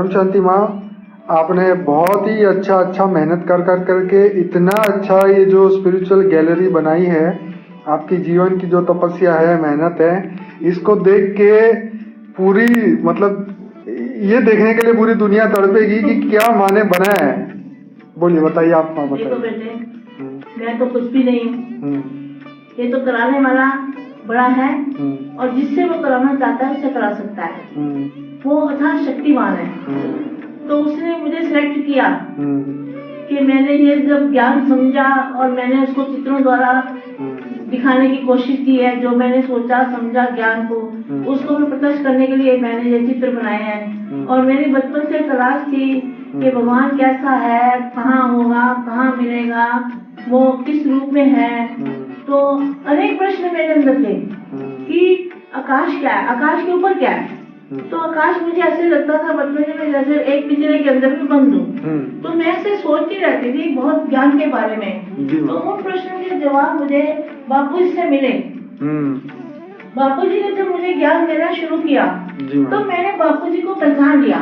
परम शांति माँ, आपने बहुत ही अच्छा मेहनत कर करके इतना अच्छा ये जो स्पिरिचुअल गैलरी बनाई है, आपकी जीवन की जो तपस्या है, मेहनत है, इसको देख के पूरी मतलब ये देखने के लिए पूरी दुनिया तड़पेगी कि क्या माँ ने बनाया है। बोलिए, बताइए आप माँ, देखो बताइए। बेटे, मैं तो कुछ भी नहीं हूँ, ये तो कराने वाला बड़ा है और जिससे वो कराना चाहता है उसे करा सकता है। वो अथाह शक्तिमान है। तो उसने मुझे सिलेक्ट किया कि मैंने ये जब ज्ञान समझा और मैंने उसको चित्रों द्वारा दिखाने की कोशिश की है, जो मैंने सोचा समझा ज्ञान को, उसको मैं प्रत्यक्ष करने के लिए मैंने ये चित्र बनाए हैं। और मेरी बचपन से तलाश थी कि भगवान कैसा है, कहाँ होगा, कहाँ मिलेगा, वो किस रूप में है। तो अनेक प्रश्न मेरे अंदर थे कि आकाश क्या है, आकाश के ऊपर क्या है। तो आकाश मुझे ऐसे लगता था बचपन में जैसे एक पिंजरे के अंदर में बंद हूँ। तो मैं ऐसे सोचती रहती थी बहुत ज्ञान के बारे में। तो उन प्रश्नों के जवाब मुझे बापू से मिले। बापू जी ने जब मुझे ज्ञान देना शुरू किया तो मैंने बापू जी को पहचान लिया।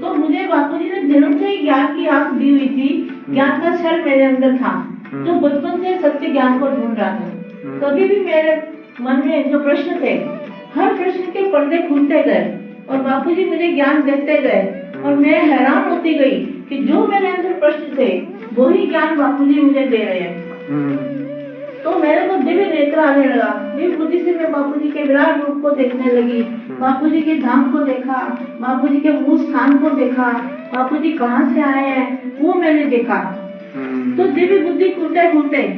तो मुझे बापू जी ने जन्म से ही ज्ञान की आंख दी हुई थी, ज्ञान का शर मेरे अंदर था, जो बचपन से सत्य ज्ञान को ढूंढ रहा था। कभी भी मेरे मन में जो प्रश्न थे, हर प्रश्न के पर्दे खुलते गए और बापूजी मुझे ज्ञान देते गए और मैं हैरान होती गई कि जो मेरे अंदर प्रश्न थे वही ज्ञान बापूजी मुझे दे रहे हैं। तो मेरे को दिव्य नेत्र आने लगा। दिव्य बुद्धि से मैं बापूजी के विराट रूप को देखने लगी, बापूजी के धाम को देखा, बापूजी के मूल स्थान को देखा, बापूजी कहाँ से आए हैं वो मैंने देखा। तो दिव्य बुद्धि खुलते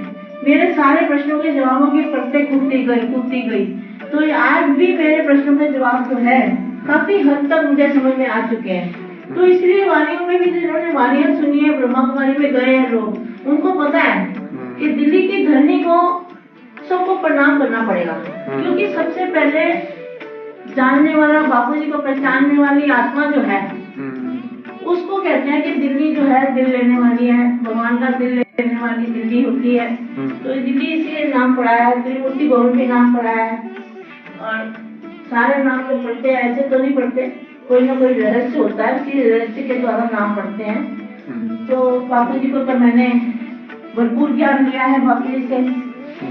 मेरे सारे प्रश्नों के जवाबों की पर्दे खुलती गई। तो आज भी मेरे प्रश्नों के जवाब जो है काफी हद तक मुझे समझ में आ चुके हैं। तो इसलिए वाणियों में भी जिन्होंने वाणियां सुनी है, ब्रह्मा कुमारी में गए हैं लोग, उनको पता है कि दिल्ली की धरनी को सबको प्रणाम करना पड़ेगा, क्योंकि सबसे पहले जानने वाला, बापूजी को पहचानने वाली आत्मा जो है उसको कहते हैं कि दिल्ली जो है दिल लेने वाली है, भगवान का दिल लेने वाली दिल्ली होती है। तो दिल्ली इसलिए नाम पड़ा है, त्रिमूर्ति भवन भी नाम पड़ा है। और सारे नाम तो पढ़ते हैं, ऐसे तो नहीं पढ़ते, कोई ना कोई रहस्य होता है, उसी रहस्य के द्वारा नाम पढ़ते हैं। तो बापू जी को तो मैंने भरपूर ज्ञान लिया है बापू जी से।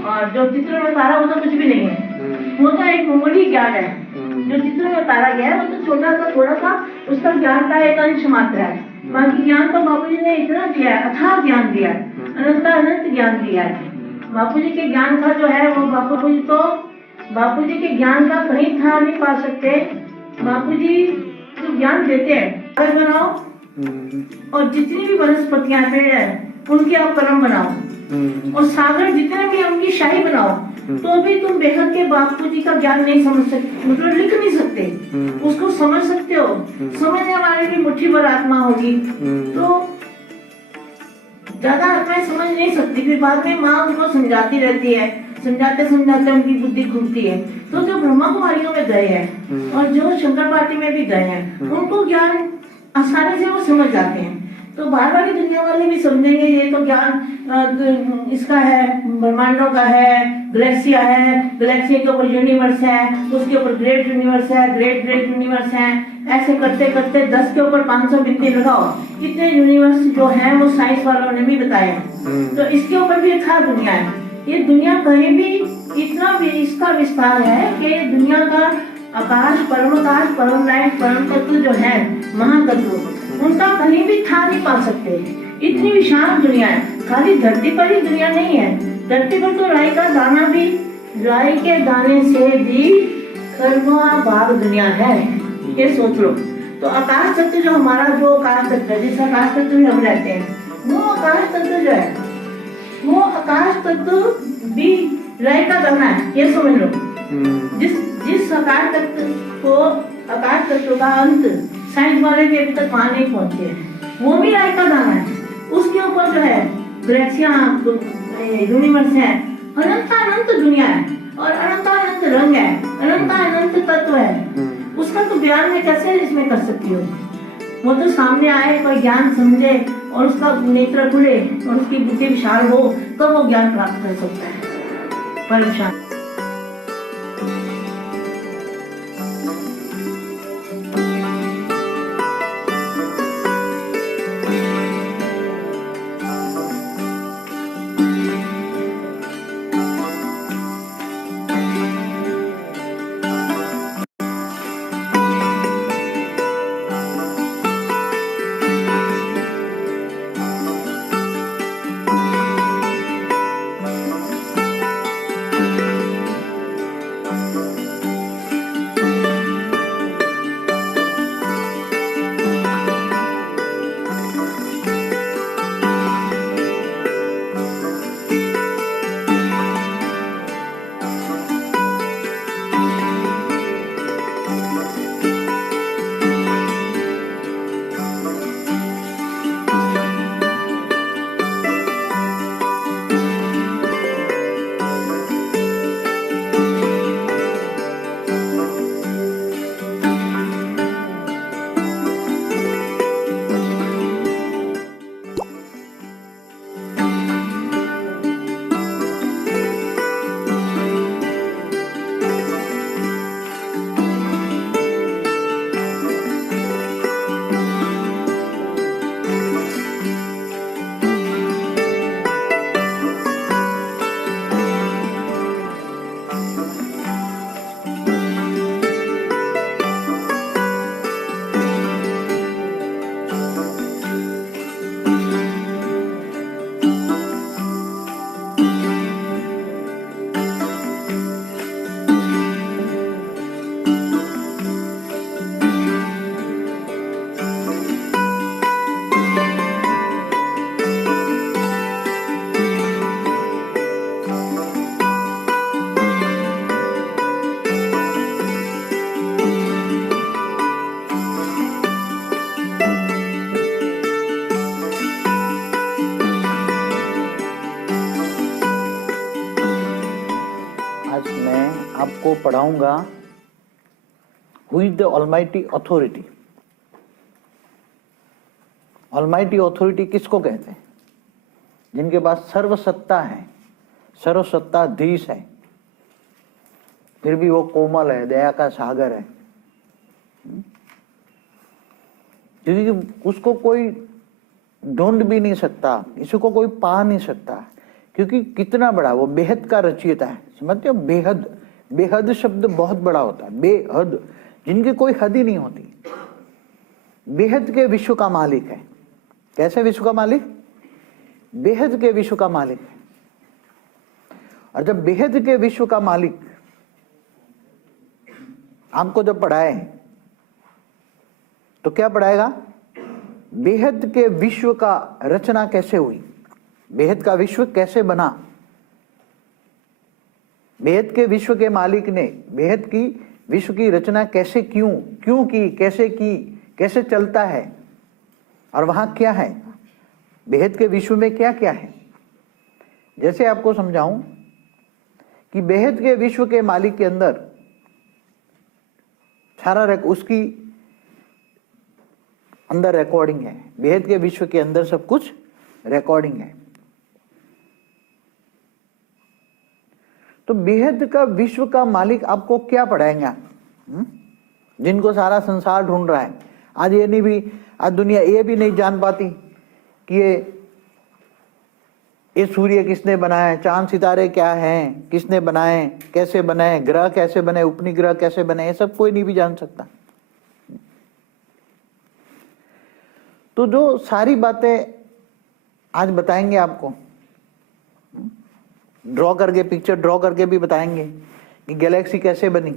और जो चित्र में उतारा वो तो कुछ भी नहीं है, वो तो एक मामूली ज्ञान है। जो चित्र में उतारा गया है वो तो छोटा सा, थोड़ा सा उसका ज्ञान का एक अंश मात्र है। बाकी ज्ञान तो बापू जी ने इतना दिया है, अथाह ज्ञान दिया है, अनंत ज्ञान दिया है। बापू जी के ज्ञान का जो है वो बापू जी के ज्ञान का कहीं था नहीं पा सकते। बापू जी जो ज्ञान देते हैं, बनाओ और जितनी भी वनस्पतियां पेड़ है उनके आप कलम बनाओ और सागर जितने भी उनकी शाही बनाओ, तो भी तुम बेहद के बापू जी का ज्ञान नहीं समझ सकते, मतलब लिख नहीं सकते, उसको समझ सकते हो। समझने वाले की मुट्ठी भर आत्मा होगी, तो ज्यादा आत्माएं समझ नहीं सकती। फिर बाद में माँ उनको समझाती रहती है, समझाते उनकी बुद्धि खुलती है। तो जो ब्रह्मा कुमारियों में गए हैं और जो शंकर पार्टी में भी गए हैं, उनको ज्ञान आसानी से वो समझ जाते हैं। तो बाहर वाली दुनिया वाले भी समझेंगे ये तो ज्ञान इसका है, ब्रह्मांडों का है, गैलेक्सिया है, गैलेक्सी के ऊपर यूनिवर्स है, उसके ऊपर ग्रेट यूनिवर्स है, ग्रेट यूनिवर्स है। ऐसे करते 10 के ऊपर 500 बिंदी लगाओ, कितने यूनिवर्स जो है वो साइंस वालों ने भी बताया। तो इसके ऊपर भी था दुनिया है। ये दुनिया कहीं भी इतना भी इसका विस्तार है कि दुनिया का आकाश, परम लाइट, परम तत्व जो है, महातत्व, उनका कहीं भी था नहीं पा सकते। इतनी विशाल दुनिया है। खाली धरती पर ही दुनिया नहीं है, धरती पर तो राई का दाना भी, राई के दाने से भी करोड़ों भाग दुनिया है, ये सोच लो। तो आकाश तत्व जो हमारा, जो आकाश तत्व है, जिस आकाश तत्व में हम रहते हैं, वो आकाश तत्व जो है, वो आकाश तत्व भी राई का दाना है, ये समझ लो। जिस आकाश तत्व का अंत साइंस वाले भी अभी तक वहां नहीं पहुंचे हैं, वो भी राय का दाना है। उसके ऊपर जो है गैलेक्सियां, यूनिवर्स है, अनंत दुनिया है और अनंत रंग है, अनंत तत्व है। उसका तो बयान मैं कैसे इसमें कर सकती हूँ। वो तो सामने आए, कोई ज्ञान समझे और उसका नेत्र खुले और उसकी बुद्धि विशाल हो, तो वो ज्ञान प्राप्त कर सकता है। परम शांति। आपको पढ़ाऊंगा who is the almighty authority. Almighty authority किसको कहते हैं? जिनके पास सर्वसत्ता है, सर्वसत्ताधीश है, फिर भी वो कोमल है, दया का सागर है, क्योंकि उसको कोई ढूंढ भी नहीं सकता, इसको कोई पा नहीं सकता, क्योंकि कितना बड़ा वो बेहद का रचयिता है। समझते हो? बेहद, बेहद शब्द बहुत बड़ा होता है, बेहद, जिनकी कोई हद ही नहीं होती। बेहद के विश्व का मालिक है। कैसे विश्व का मालिक? बेहद के विश्व का मालिक है। और जब बेहद के विश्व का मालिक आपको जब पढ़ाए तो क्या पढ़ाएगा? बेहद के विश्व का रचना कैसे हुई, बेहद का विश्व कैसे बना, बेहद के विश्व के मालिक ने बेहद की विश्व की रचना कैसे क्यों की, कैसे चलता है, और वहां क्या है, बेहद के विश्व में क्या क्या है। जैसे आपको समझाऊं कि बेहद के विश्व के मालिक के अंदर सारा उसकी अंदर रिकॉर्डिंग है। बेहद के विश्व के अंदर सब कुछ रिकॉर्डिंग है। तो बेहद का विश्व का मालिक आपको क्या पढ़ाएंगे? जिनको सारा संसार ढूंढ रहा है। आज ये नहीं भी, आज दुनिया ये भी नहीं जान पाती कि ये सूर्य किसने बनाया, चांद सितारे क्या हैं, किसने बनाए, कैसे बनाए, ग्रह कैसे बने, उपनिग्रह कैसे बने, ये सब कोई नहीं भी जान सकता। तो जो सारी बातें आज बताएंगे आपको, ड्रॉ करके, पिक्चर ड्रॉ करके भी बताएंगे कि गैलेक्सी कैसे बनी,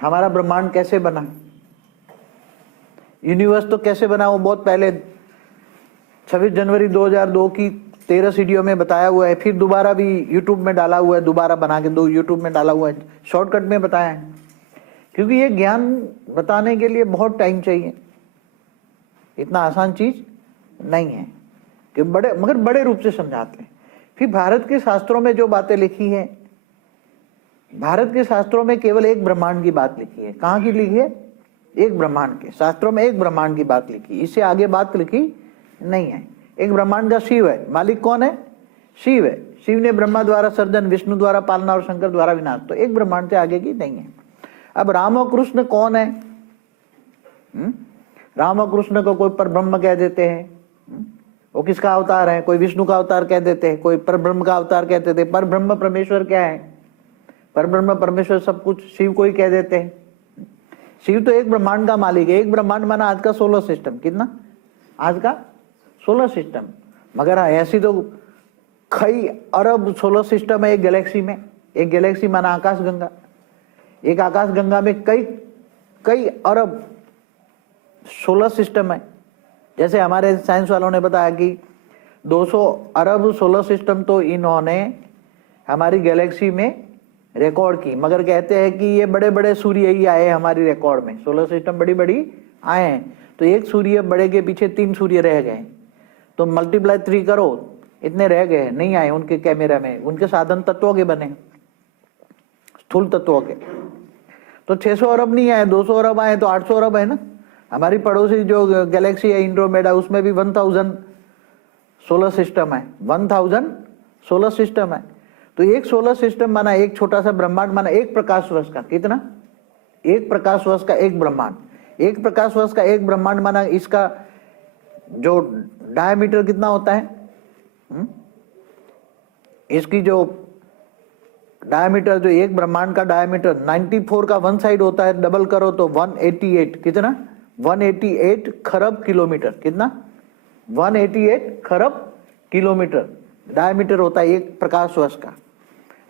हमारा ब्रह्मांड कैसे बना, यूनिवर्स तो कैसे बना वो बहुत पहले 26 जनवरी 2002 की 13 सीडियो में बताया हुआ है। फिर दोबारा भी यूट्यूब में डाला हुआ है, दोबारा बना के यूट्यूब में डाला हुआ है, शॉर्टकट में बताया है। क्योंकि ये ज्ञान बताने के लिए बहुत टाइम चाहिए, इतना आसान चीज नहीं है कि मगर बड़े रूप से समझाते हैं। फिर भारत के शास्त्रों में जो बातें लिखी है, भारत के शास्त्रों में केवल एक ब्रह्मांड की बात लिखी है। कहाँ की लिखी है? एक ब्रह्मांड के शास्त्रों में एक ब्रह्मांड की बात लिखी, इससे आगे बात लिखी नहीं है। एक ब्रह्मांड का शिव है, मालिक कौन है? शिव है। शिव ने ब्रह्मा द्वारा सर्जन, विष्णु द्वारा पालना और शंकर द्वारा विनाश। तो एक ब्रह्मांड से आगे की नहीं है। अब राम और कृष्ण कौन है? राम और कृष्ण को कोई परब्रह्म कह देते हैं, वो किसका अवतार है? कोई विष्णु का अवतार कह देते हैं, कोई परब्रह्म का अवतार कहते थे। परब्रह्म परमेश्वर क्या है? परब्रह्म परमेश्वर सब कुछ शिव को ही कह देते हैं। शिव तो एक ब्रह्मांड का मालिक है। एक ब्रह्मांड माना आज का सोलर सिस्टम। कितना? आज का सोलर सिस्टम। मगर ऐसी तो कई अरब सोलर सिस्टम है एक गैलेक्सी में। एक गैलेक्सी माना आकाश गंगा। एक आकाश गंगा में कई अरब सोलर सिस्टम है। जैसे हमारे साइंस वालों ने बताया कि 200 अरब सोलर सिस्टम तो इन्होंने हमारी गैलेक्सी में रिकॉर्ड की। मगर कहते हैं कि ये बड़े बड़े सूर्य ही आए हमारी रिकॉर्ड में, सोलर सिस्टम बड़ी बड़ी आए हैं। तो एक सूर्य बड़े के पीछे 3 सूर्य रह गए, तो मल्टीप्लाई 3 करो, इतने रह गए, नहीं आए उनके कैमरा में। उनके साधन तत्वों के बने, स्थूल तत्वों के। तो 600 अरब नहीं आए, 200 अरब आए तो 800 अरब है ना। हमारी पड़ोसी जो गैलेक्सी है इंड्रोमेडा, उसमें भी 1000 सोलर सिस्टम है। 1000 सोलर सिस्टम है। तो एक सोलर सिस्टम माना एक छोटा सा ब्रह्मांड, माना एक प्रकाश वर्ष का। कितना? एक प्रकाश वर्ष का एक ब्रह्मांड। एक प्रकाश वर्ष का एक ब्रह्मांड माना इसका जो डायमीटर कितना होता है? इसकी जो डायमीटर, जो एक ब्रह्मांड का डायमीटर 94 का वन साइड होता है, डबल करो तो 188। कितना? 188 खरब किलोमीटर। कितना? 188 खरब किलोमीटर डायमीटर होता है एक प्रकाश वर्ष का।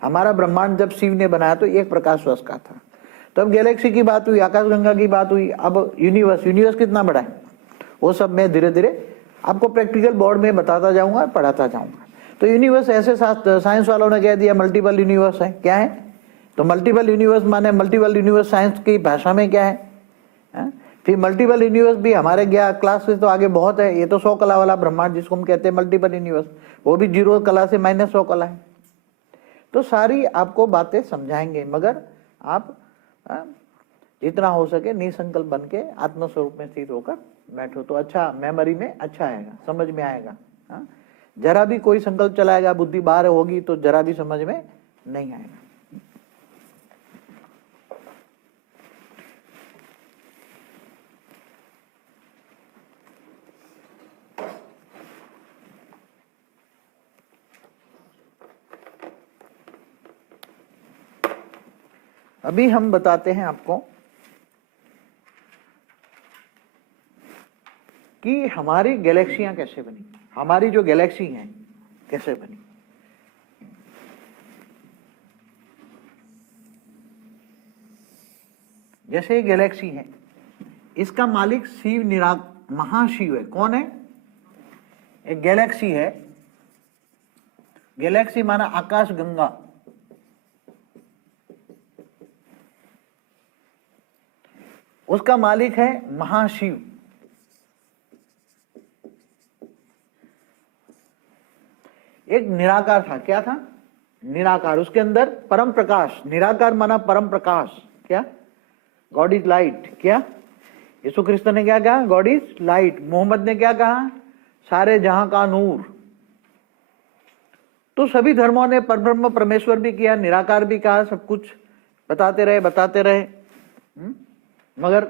हमारा ब्रह्मांड जब शिव ने बनाया तो एक प्रकाश वर्ष का था। तो अब गैलेक्सी की बात हुई, आकाशगंगा की बात हुई, अब यूनिवर्स कितना बड़ा है वो सब मैं धीरे धीरे आपको प्रैक्टिकल बोर्ड में बताता जाऊंगा, पढ़ाता जाऊंगा। तो यूनिवर्स ऐसे साइंस वालों ने कह दिया मल्टीपल यूनिवर्स है। क्या है? तो मल्टीपल यूनिवर्स माने मल्टीपल यूनिवर्स साइंस की भाषा में क्या है? फिर मल्टीपल यूनिवर्स भी हमारे क्लास से तो आगे बहुत है। ये तो 100 कला वाला ब्रह्मांड जिसको हम कहते हैं मल्टीपल यूनिवर्स, वो भी 0 कला से -100 कला है। तो सारी आपको बातें समझाएंगे, मगर आप जितना हो सके निसंकल्प बन के आत्मस्वरूप में स्थित होकर बैठो, तो अच्छा मेमोरी में अच्छा आएगा, समझ में आएगा। हाँ, जरा भी कोई संकल्प चलाएगा, बुद्धि बाहर होगी तो जरा भी समझ में नहीं आएगा। अभी हम बताते हैं आपको कि हमारी गैलेक्सियां कैसे बनी, हमारी जो गैलेक्सी है कैसे बनी। जैसे ये गैलेक्सी है, इसका मालिक शिव महाशिव है। कौन है? एक गैलेक्सी है, गैलेक्सी माना आकाश गंगा। उसका मालिक है महाशिव। एक निराकार था। क्या था? निराकार। उसके अंदर परम प्रकाश। निराकार माना परम प्रकाश। क्या? God is light. क्या? यीशु क्रिस्त ने क्या कहा? God is light. मोहम्मद ने क्या कहा? सारे जहां का नूर। तो सभी धर्मों ने परब्रह्म परमेश्वर भी किया, निराकार भी कहा, सब कुछ बताते रहे। मगर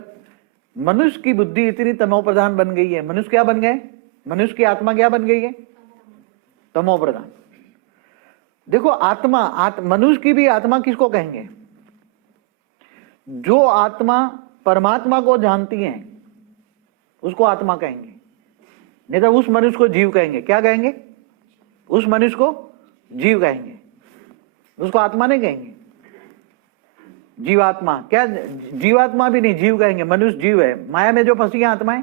मनुष्य की बुद्धि इतनी तमो प्रधान बन गई है। मनुष्य क्या बन गए? मनुष्य की आत्मा क्या बन गई है? तमो प्रधान। देखो आत्मा, मनुष्य की भी आत्मा किसको कहेंगे? जो आत्मा परमात्मा को जानती है उसको आत्मा कहेंगे, नहीं तो उस मनुष्य को जीव कहेंगे। क्या कहेंगे? उस मनुष्य को जीव कहेंगे, उसको आत्मा नहीं कहेंगे। जीवात्मा। क्या? जीवात्मा भी नहीं, जीव कहेंगे। मनुष्य जीव है, माया में जो फंसी है आत्माएं।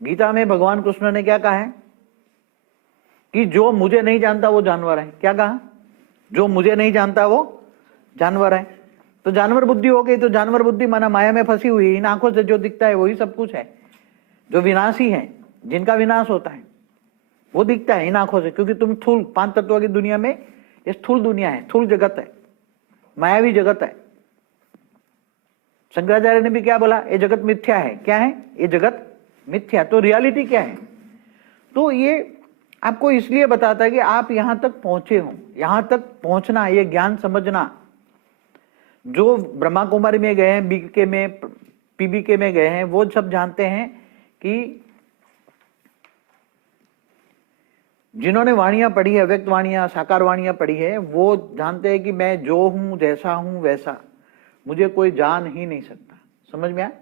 गीता में भगवान कृष्ण ने क्या कहा है कि जो मुझे नहीं जानता वो जानवर है। क्या कहा? जो मुझे नहीं जानता वो जानवर है। तो जानवर बुद्धि हो गई, तो जानवर बुद्धि माना माया में फंसी हुई है। इन आंखों से जो दिखता है वही सब कुछ है। जो विनाशी है, जिनका विनाश होता है, वो दिखता है इन आंखों से। क्योंकि तुम स्थूल 5 तत्वों की दुनिया में, ये स्थूल दुनिया है, स्थूल जगत है, मायावी जगत है। शंकराचार्य ने भी क्या बोला? ये जगत मिथ्या है। क्या है? ये जगत मिथ्या। तो रियलिटी क्या है? तो ये आपको इसलिए बताता है कि आप यहां तक पहुंचे हो। यहां तक पहुंचना, ये ज्ञान समझना। जो ब्रह्मा कुमारी में गए हैं, बीके में, पीबीके में गए हैं, वो सब जानते हैं कि जिन्होंने वाणियां पढ़ी है, अव्यक्त वाणियां, साकार वाणियां पढ़ी है, वो जानते हैं कि मैं जो हूं, जैसा हूं वैसा, मुझे कोई जान ही नहीं सकता। समझ में आया?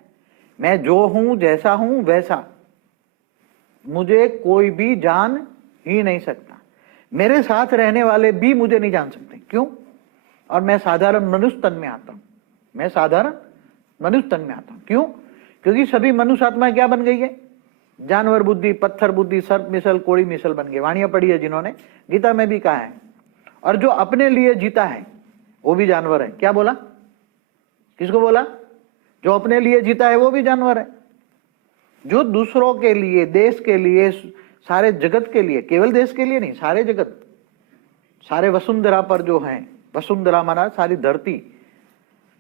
मैं जो हूं, जैसा हूं वैसा, मुझे कोई भी जान ही नहीं सकता। मेरे साथ रहने वाले भी मुझे नहीं जान सकते। क्यों? और मैं साधारण मनुष्य तन में आता हूं। मैं साधारण मनुष्य तन में आता हूं। क्यों? क्योंकि सभी मनुष्य आत्माएं क्या बन गई है? जानवर बुद्धि, पत्थर बुद्धि, सर्प मिसल, कोड़ी मिसल बन गए। वाणियां पढ़ी है जिन्होंने, गीता में भी कहा है। और जो अपने लिए जीता है वो भी जानवर है। क्या बोला? किसको बोला? जो अपने लिए जीता है वो भी जानवर है। जो दूसरों के लिए, देश के लिए, सारे जगत के लिए, केवल देश के लिए नहीं, सारे जगत, सारे वसुंधरा पर जो है, वसुंधरा माना सारी धरती,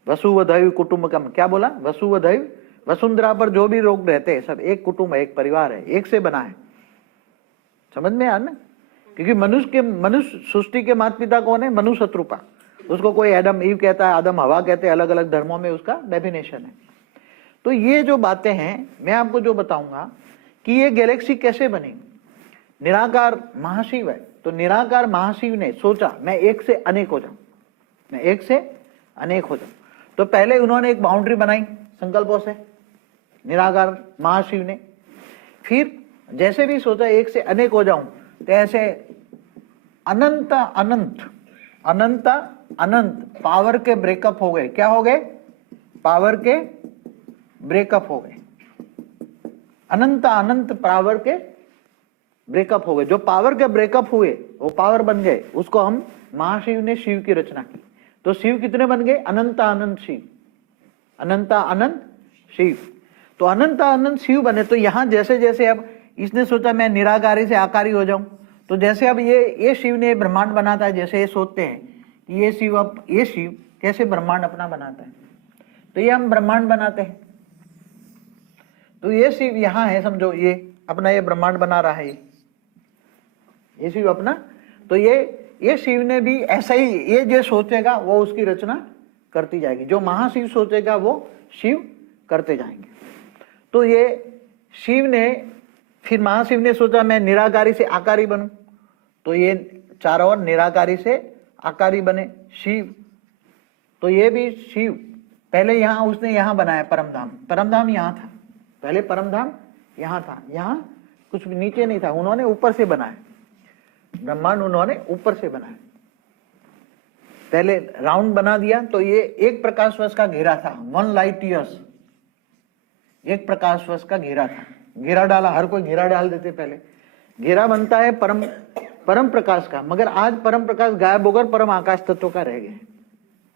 वसुवधैव कुटुंबकम। क्या बोला? वसुवधैव। वसुंधरा पर जो भी लोग रहते हैं सब एक कुटुंब है, एक परिवार है, एक से बना है। समझ में आया ना? क्योंकि मनुष्य सृष्टि के माता पिता कौन है? मनु शत्रुपा। उसको कोई एडम ईव कहता है, आदम हवा कहते हैं, अलग अलग धर्मों में उसका डेफिनेशन है। तो ये जो बातें हैं मैं आपको जो बताऊंगा कि ये गैलेक्सी कैसे बनी। निराकार महाशिव है, तो निराकार महाशिव ने सोचा मैं एक से अनेक हो जाऊं, मैं एक से अनेक हो जाऊं। तो पहले उन्होंने एक बाउंड्री बनाई संकल्पों से, निराकार महाशिव ने। फिर जैसे भी सोचा एक से अनेक हो जाऊं, तो ऐसे अनंत अनंत अनंत अनंत पावर के ब्रेकअप हो गए। क्या हो गए? पावर के ब्रेकअप हो गए। अनंत अनंत पावर के ब्रेकअप हो गए। जो पावर के ब्रेकअप हुए वो पावर बन गए। उसको हम महाशिव ने शिव की रचना की। तो शिव कितने बन गए? अनंत अनंत शिव, अनंत अनंत शिव। तो अनंत अनंत शिव बने। तो यहां जैसे जैसे अब इसने सोचा मैं निराकारी से आकारी हो जाऊं, तो जैसे अब ये शिव ने ब्रह्मांड बनाता है, जैसे ये सोचते हैं कि ये शिव कैसे ब्रह्मांड अपना बनाता है। तो ये हम ब्रह्मांड बनाते हैं, तो ये शिव यहाँ है, समझो ये अपना ये ब्रह्मांड बना रहा है, ये शिव अपना। तो ये शिव ने भी ऐसा ही, ये जो सोचेगा वो उसकी रचना करती जाएगी, जो महाशिव सोचेगा वो शिव करते जाएंगे। तो ये शिव ने, फिर महाशिव ने सोचा मैं निराकारी से आकारी बनूं, तो ये चारों ओर निराकारी से आकारी बने शिव। तो ये भी शिव पहले यहाँ उसने यहाँ बनाया परमधाम, परमधाम यहाँ था, पहले परमधाम यहाँ था, यहाँ कुछ भी नीचे नहीं था, उन्होंने ऊपर से बनाया ब्रह्मांड, उन्होंने ऊपर से बनाया, पहले राउंड बना दिया। तो ये एक प्रकाश वर्ष का घेरा था, 1 लाइट ईयर्स, एक प्रकाश वर्ष का घेरा था, घेरा डाला, हर कोई घेरा डाल देते, पहले घेरा बनता है परम प्रकाश का, मगर आज परम प्रकाश गायब होकर परम आकाश तत्व का रह गए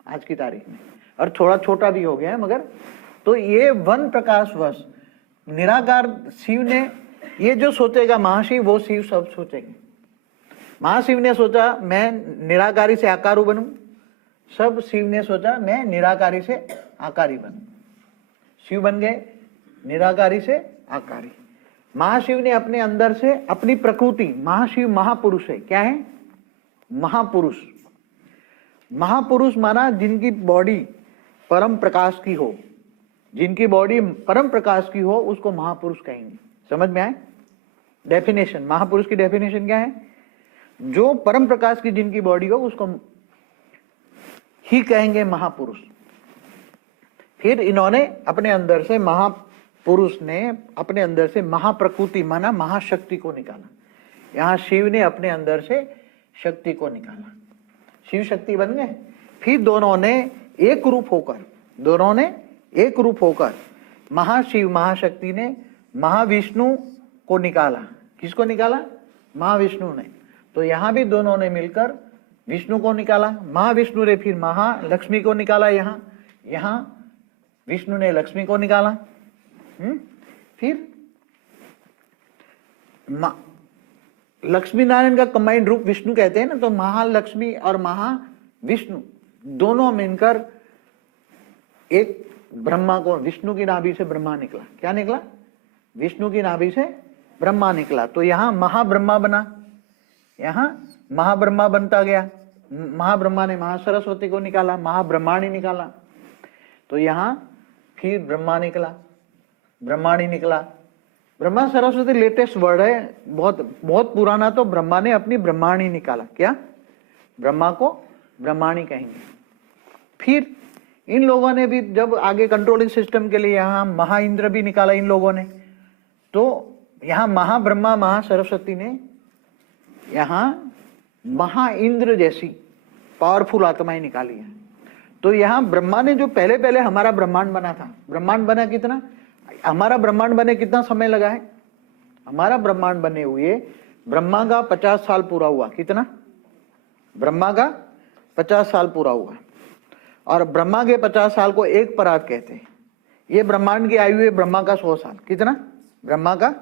आज की तारीख में, और थोड़ा छोटा भी हो गया है मगर। तो ये 1 प्रकाश वर्ष निराकार शिव ने, ये जो सोचेगा महाशिव वो शिव सब सोचेंगे। महाशिव ने सोचा मैं निराकारी से आकारु बनूं, सब शिव ने सोचा मैं निराकारी से आकारी बनूं, शिव बन गए निराकारी से आकारी। महाशिव ने अपने अंदर से अपनी प्रकृति, महाशिव महापुरुष है, क्या है महापुरुष। महापुरुष माना जिनकी बॉडी परम प्रकाश की हो, जिनकी बॉडी परम प्रकाश की हो उसको महापुरुष कहेंगे। समझ में आए डेफिनेशन, महापुरुष की डेफिनेशन क्या है, जो परम प्रकाश की जिनकी बॉडी हो उसको ही कहेंगे महापुरुष। फिर इन्होंने अपने अंदर से, महापुरुष ने अपने अंदर से महाप्रकृति माना महाशक्ति को निकाला। यहाँ शिव ने अपने अंदर से शक्ति को निकाला, शिव शक्ति बन गए। फिर दोनों ने एक रूप होकर महाशिव महाशक्ति ने महाविष्णु को निकाला। किसको निकाला, महाविष्णु ने। तो यहाँ भी दोनों ने मिलकर विष्णु को निकाला, महाविष्णु ने फिर महालक्ष्मी को निकाला, यहाँ विष्णु ने लक्ष्मी को निकाला। फिर लक्ष्मी नारायण का कंबाइंड रूप विष्णु कहते हैं ना, तो महालक्ष्मी और महाविष्णु दोनों मिलकर एक ब्रह्मा को, विष्णु की नाभि से ब्रह्मा निकला। क्या निकला, विष्णु की नाभि से ब्रह्मा निकला। तो यहाँ महाब्रह्मा बना, यहाँ महाब्रह्मा बनता गया। महाब्रह्मा ने महासरस्वती को निकाला, महाब्रह्माणी निकाला। तो यहाँ फिर ब्रह्मा निकला, ब्रह्माणी निकला। ब्रह्मा सरस्वती लेटेस्ट वर्ड है, बहुत पुराना। तो ब्रह्मा ने अपनी ब्रह्माणी निकाला। क्या, ब्रह्मा को ब्रह्माणी कहेंगे। फिर इन लोगों ने भी जब आगे कंट्रोलिंग सिस्टम के लिए यहाँ महाइंद्र भी निकाला इन लोगों ने। तो यहाँ महाब्रह्मा महासरस्वती ने यहाँ महाइंद्र जैसी पावरफुल आत्माएं निकाली है। तो यहाँ ब्रह्मा ने जो पहले हमारा ब्रह्मांड बना था, ब्रह्मांड बना कितना, हमारा ब्रह्मांड बने कितना समय लगा है, हमारा ब्रह्मांड बने हुए ब्रह्मा का 50 साल पूरा हुआ। कितना, ब्रह्मा का 50 साल पूरा हुआ। और ब्रह्मा के 50 साल को एक परात कहते हैं। ये ब्रह्मांड की आयु है ब्रह्मा का 100 साल। कितना, ब्रह्मा का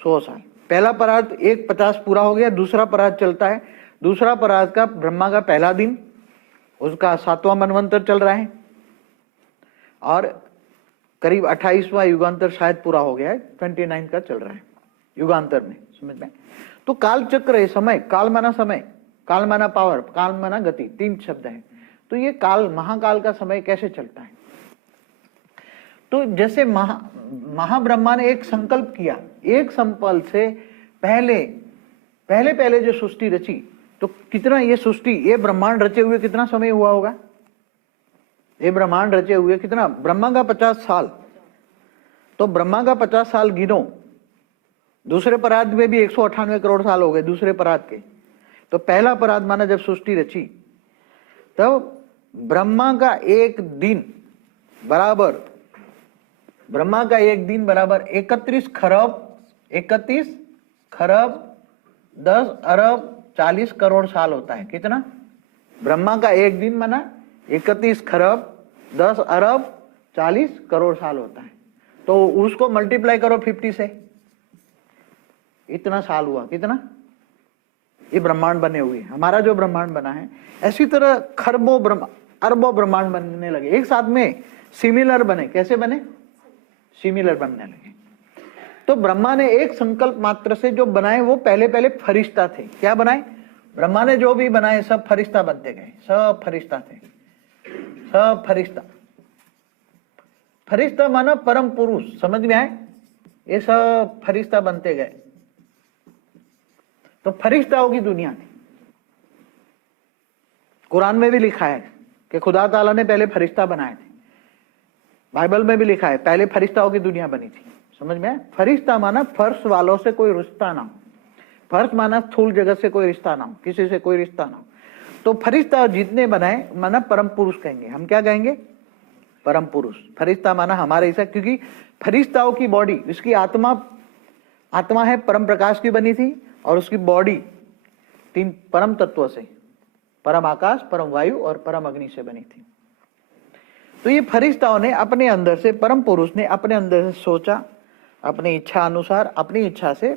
100 साल। पहला परात एक 50 पूरा हो गया, दूसरा परात चलता है। दूसरा परात का ब्रह्मा का पहला दिन, उसका 7वां मनवंतर चल रहा है, और करीब 28वां युगांतर शायद पूरा हो गया है, 29 का चल रहा है युगांतर में। समझ में। तो काल चक्र है, समय, काल माना समय, काल माना पावर, काल माना गति, 3 शब्द है। तो ये काल, महाकाल का समय कैसे चलता है। तो जैसे महाब्रह्मा ने एक संकल्प किया, एक संकल्प से पहले जो सृष्टि रची, तो कितना ये सृष्टि, ये ब्रह्मांड रचे हुए कितना समय हुआ होगा, ये ब्रह्मांड रचे हुए कितना, ब्रह्मा का 50 साल। तो ब्रह्मा का 50 साल गिनो, दूसरे परात में भी 198 करोड़ साल हो गए दूसरे परात के। तो पहला परात माना जब सृष्टि रची, तब ब्रह्मा का एक दिन बराबर 31 खरब 10 अरब 40 करोड़ साल होता है। कितना, ब्रह्मा का एक दिन माना 31 खरब 10 अरब 40 करोड़ साल होता है। तो उसको मल्टीप्लाई करो 50 से, इतना साल हुआ। कितना, ये ब्रह्मांड बने हुए हैं, हमारा जो ब्रह्मांड बना है, ऐसी तरह खरबों अरबों ब्रह्मांड बनने लगे एक साथ में, सिमिलर बने। कैसे बने? सिमिलर बनने लगे। तो ब्रह्मा ने एक संकल्प मात्र से जो बनाए वो पहले पहले फरिश्ता थे। क्या बनाए? ब्रह्मा ने जो भी बनाए सब फरिश्ता बनते गए, सब फरिश्ता थे, सब फरिश्ता। फरिश्ता माना परम पुरुष, समझ में आए? ये सब फरिश्ता बनते गए। तो फरिश्ताओं की दुनिया थी। कुरान में भी लिखा है कि खुदा ताला ने पहले फरिश्ता बनाए थे। बाइबल में भी लिखा है पहले फरिश्ताओं की दुनिया बनी थी। समझ में आए? फरिश्ता माना फर्श वालों से कोई रिश्ता ना हो, फर्श माना स्थूल जगत से कोई रिश्ता ना हो, किसी से कोई रिश्ता ना हो। तो फरिश्ता जितने बनाए माना परम पुरुष कहेंगे। हम क्या कहेंगे? परम पुरुष। फरिश्ता माना हमारे हिस्सा, क्योंकि फरिश्ताओं की बॉडी, इसकी आत्मा है परम प्रकाश की बनी थी, और उसकी बॉडी 3 परम तत्वों से, परम आकाश, परम वायु और परम अग्नि से बनी थी। तो ये फरिश्ताओं ने अपने अंदर से, परम पुरुष ने अपने अंदर से सोचा, अपनी इच्छा अनुसार, अपनी इच्छा से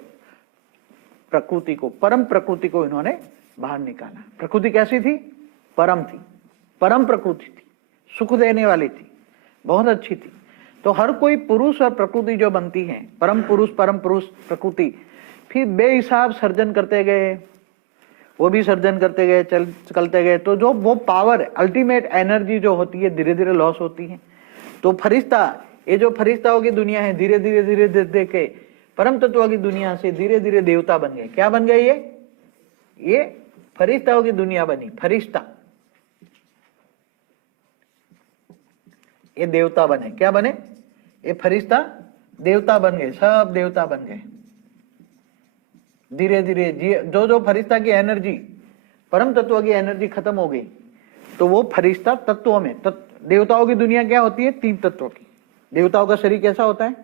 प्रकृति को, परम प्रकृति को इन्होंने बाहर निकाला। प्रकृति कैसी थी? परम थी, परम प्रकृति थी, सुख देने वाली थी, बहुत अच्छी थी। तो हर कोई पुरुष और प्रकृति जो बनती है, परम पुरुष प्रकृति, फिर बेहिसाब सर्जन करते गए, वो भी सर्जन करते गए, चलते गए। तो जो वो पावर, अल्टीमेट एनर्जी जो होती है, धीरे धीरे लॉस होती है। तो फरिश्ता, ये जो फरिश्ताओं की दुनिया है, धीरे धीरे दे के परम तत्व की दुनिया से धीरे धीरे देवता बन गए। क्या बन गए? ये फरिश्ताओं की दुनिया बनी, फरिश्ता। ये देवता बने। क्या बने? ये फरिश्ता देवता बन गए, सब देवता बन गए। धीरे धीरे जो फरिश्ता की एनर्जी, परम तत्व की एनर्जी खत्म हो गई, तो वो फरिश्ता तत्वों में, देवताओं की दुनिया क्या होती है? 3 तत्वों की। देवताओं का शरीर कैसा होता है?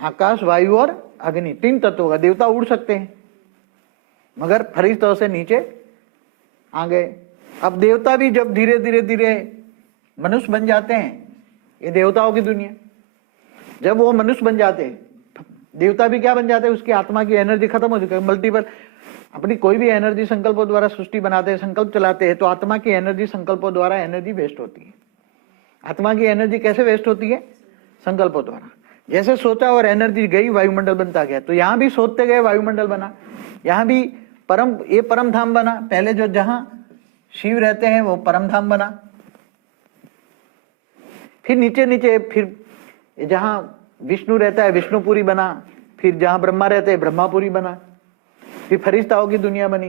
आकाश, वायु और अग्नि, 3 तत्वों का। देवता उड़ सकते हैं, मगर फरिश्तों से नीचे आ गए। अब देवता भी जब धीरे धीरे मनुष्य बन जाते हैं, ये देवताओं की दुनिया, जब वो मनुष्य बन जाते हैं, देवता भी क्या बन जाते हैं? उसकी आत्मा की एनर्जी खत्म हो चुकी है। मल्टीपल अपनी कोई भी एनर्जी संकल्पों द्वारा सृष्टि बनाते हैं, संकल्प चलाते हैं, तो आत्मा की एनर्जी संकल्पों द्वारा एनर्जी वेस्ट होती है। आत्मा की एनर्जी कैसे वेस्ट होती है? संकल्पों द्वारा। जैसे सोचा और एनर्जी गई, वायुमंडल बनता गया। तो यहां भी सोचते गए, वायुमंडल बना। यहां भी ये परम धाम बना। पहले जो जहां शिव रहते हैं वो परम धाम बना। फिर नीचे फिर जहां विष्णु रहता है विष्णुपुरी बना। फिर जहां ब्रह्मा रहते हैं ब्रह्मापुरी बना। फिर फरिश्ताओं की दुनिया बनी।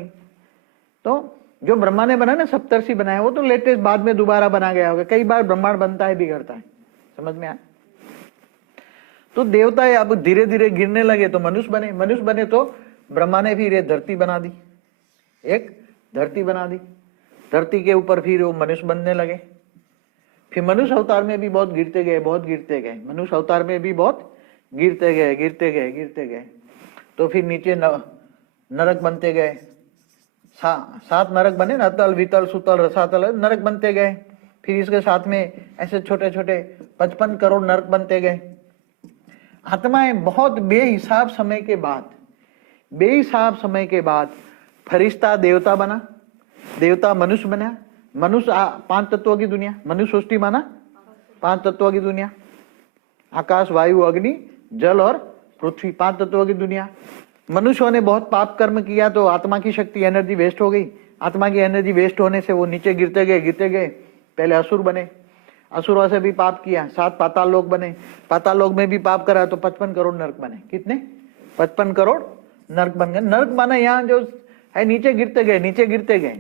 तो जो ब्रह्मा ने बना ना, सप्तर्षि बनाया, वो तो लेटेस्ट बाद में दोबारा बना गया होगा। कई बार ब्रह्मांड बनता है, बिगड़ता है। समझ में आया? तो देवता अब धीरे धीरे गिरने लगे, तो मनुष्य बने तो ब्रह्मा ने फिर ये धरती बना दी, एक धरती बना दी। धरती के ऊपर फिर वो मनुष्य बनने लगे। फिर मनुष्य अवतार में भी बहुत गिरते गए। मनुष्य अवतार में भी बहुत गिरते गए। तो फिर नीचे नरक बनते गए। 7 नरक बने ना, अतल, वितल, सुतल, रसातल, नरक बनते गए। फिर इसके साथ में ऐसे छोटे 55 करोड़ नरक बनते गए। आत्माएं बहुत बेहिसाब समय के बाद फरिश्ता देवता बना, देवता मनुष्य बना। मनुष्य 5 तत्वों की दुनिया, मनुष्य सृष्टि माना 5 तत्वों की दुनिया। आकाश, वायु, अग्नि, जल और पृथ्वी, 5 तत्वों की दुनिया। मनुष्यों ने बहुत पाप कर्म किया, तो आत्मा की शक्ति, एनर्जी वेस्ट हो गई। आत्मा की एनर्जी वेस्ट होने से वो नीचे गिरते गए। पहले असुर बने, असुरों से भी पाप किया। 7 पाताल लोक बने, पाताल लोक में भी पाप करा, तो 55 करोड़ नरक बने। कितने? 55 करोड़ नरक बन गए। नरक माना यहाँ जो है नीचे गिरते गए।